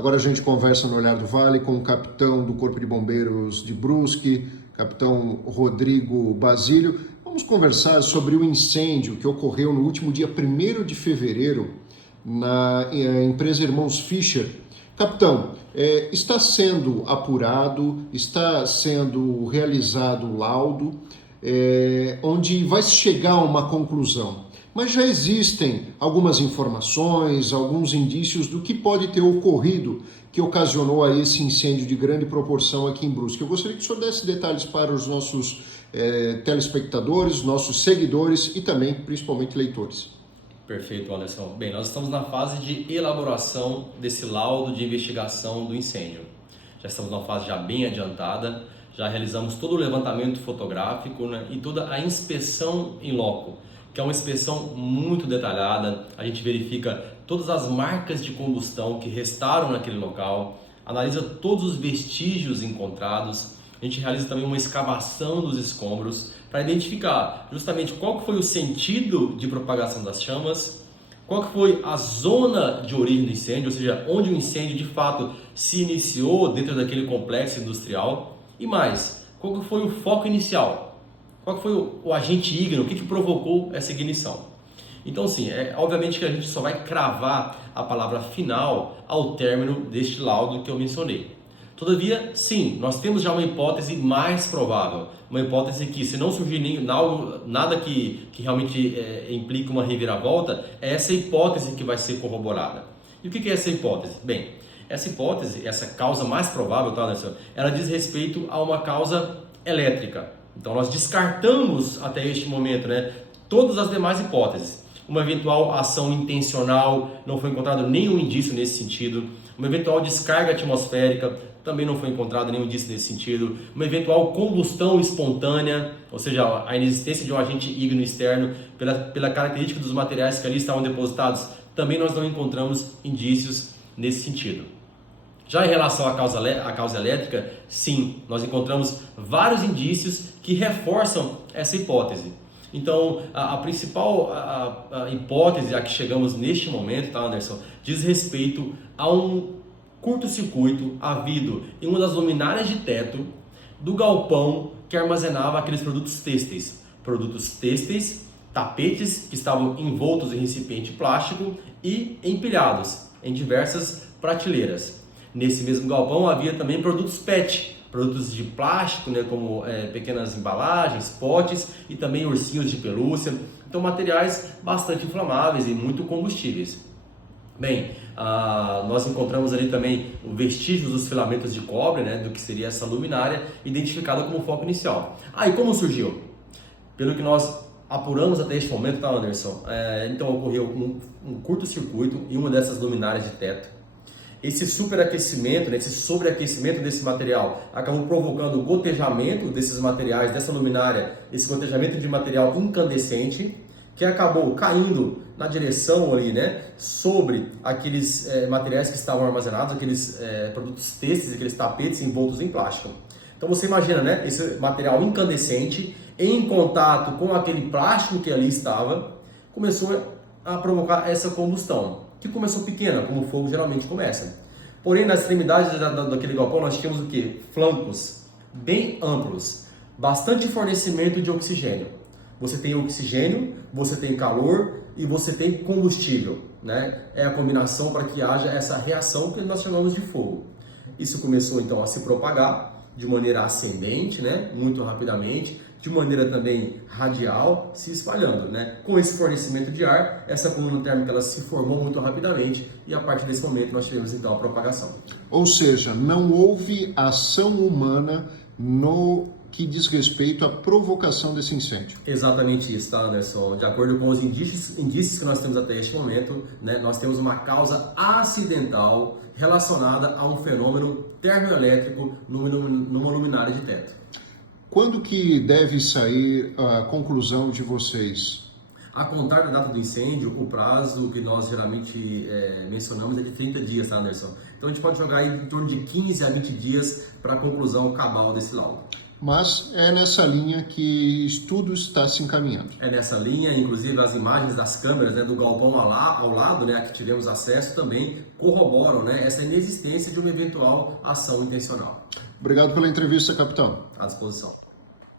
Agora a gente conversa no Olhar do Vale com o capitão do Corpo de Bombeiros de Brusque, capitão Rodrigo Basílio. Vamos conversar sobre o incêndio que ocorreu no último dia 1º de fevereiro na empresa Irmãos Fischer. Capitão, está sendo apurado, está sendo realizado o laudo, onde vai se chegar a uma conclusão. Mas já existem algumas informações, alguns indícios do que pode ter ocorrido que ocasionou a esse incêndio de grande proporção aqui em Brusque. Eu gostaria que o senhor desse detalhes para os nossos telespectadores, nossos seguidores e também, principalmente, leitores. Perfeito, Anderson. Bem, nós estamos na fase de elaboração desse laudo de investigação do incêndio. Já estamos numa fase já bem adiantada, já realizamos todo o levantamento fotográfico, né, e toda a inspeção em loco, que é uma inspeção muito detalhada. A gente verifica todas as marcas de combustão que restaram naquele local, analisa todos os vestígios encontrados, a gente realiza também uma escavação dos escombros para identificar justamente qual que foi o sentido de propagação das chamas, qual que foi a zona de origem do incêndio, ou seja, onde o incêndio de fato se iniciou dentro daquele complexo industrial, e mais, qual que foi o foco inicial. Qual foi o agente ígneo? O que provocou essa ignição? Então, sim, obviamente que a gente só vai cravar a palavra final ao término deste laudo que eu mencionei. Todavia, sim, nós temos já uma hipótese mais provável, uma hipótese que, se não surgir nada que realmente implique uma reviravolta, é essa hipótese que vai ser corroborada. E o que é essa hipótese? Bem, essa hipótese, essa causa mais provável, tá, Anderson? Ela diz respeito a uma causa elétrica. Então nós descartamos até este momento, né, todas as demais hipóteses. Uma eventual ação intencional, não foi encontrado nenhum indício nesse sentido. Uma eventual descarga atmosférica, também não foi encontrado nenhum indício nesse sentido. Uma eventual combustão espontânea, ou seja, a inexistência de um agente ígneo externo, pela característica dos materiais que ali estavam depositados, também nós não encontramos indícios nesse sentido. Já em relação à causa elétrica, sim, nós encontramos vários indícios que reforçam essa hipótese. Então, a principal hipótese a que chegamos neste momento, tá, Anderson, diz respeito a um curto-circuito havido em uma das luminárias de teto do galpão que armazenava aqueles produtos têxteis, tapetes que estavam envoltos em recipiente plástico e empilhados em diversas prateleiras. Nesse mesmo galpão havia também produtos PET, produtos de plástico, né, como pequenas embalagens, potes e também ursinhos de pelúcia. Então, materiais bastante inflamáveis e muito combustíveis. Bem, nós encontramos ali também o vestígio dos filamentos de cobre, né, do que seria essa luminária, identificada como foco inicial. E como surgiu? Pelo que nós apuramos até este momento, tá, Anderson? Então ocorreu um curto-circuito em uma dessas luminárias de teto. Esse superaquecimento, esse sobreaquecimento desse material acabou provocando o gotejamento desses materiais, dessa luminária, esse gotejamento de material incandescente, que acabou caindo na direção ali, né, sobre aqueles materiais que estavam armazenados, aqueles produtos têxteis, aqueles tapetes envoltos em plástico. Então você imagina, né, esse material incandescente em contato com aquele plástico que ali estava, começou a provocar essa combustão, que começou pequena, como o fogo geralmente começa. Porém, nas extremidades daquele galpão nós tínhamos o quê? Flancos bem amplos, bastante fornecimento de oxigênio. Você tem oxigênio, você tem calor e você tem combustível, né? É a combinação para que haja essa reação que nós chamamos de fogo. Isso começou então a se propagar de maneira ascendente, né? Muito rapidamente, de maneira também radial, se espalhando, né? Com esse fornecimento de ar, essa coluna térmica ela se formou muito rapidamente e a partir desse momento nós tivemos então a propagação. Ou seja, não houve ação humana no que diz respeito à provocação desse incêndio. Exatamente isso, tá, Anderson? De acordo com os indícios que nós temos até este momento, né, nós temos uma causa acidental relacionada a um fenômeno termoelétrico numa luminária de teto. Quando que deve sair a conclusão de vocês? A contar da data do incêndio, o prazo que nós geralmente mencionamos é de 30 dias, tá, Anderson? Então a gente pode jogar aí em torno de 15 a 20 dias para a conclusão cabal desse laudo. mas é nessa linha que estudo está se encaminhando. É nessa linha, inclusive as imagens das câmeras, né, do galpão ao lado, né, a que tivemos acesso também corroboram, né, essa inexistência de uma eventual ação intencional. Obrigado pela entrevista, capitão. À disposição.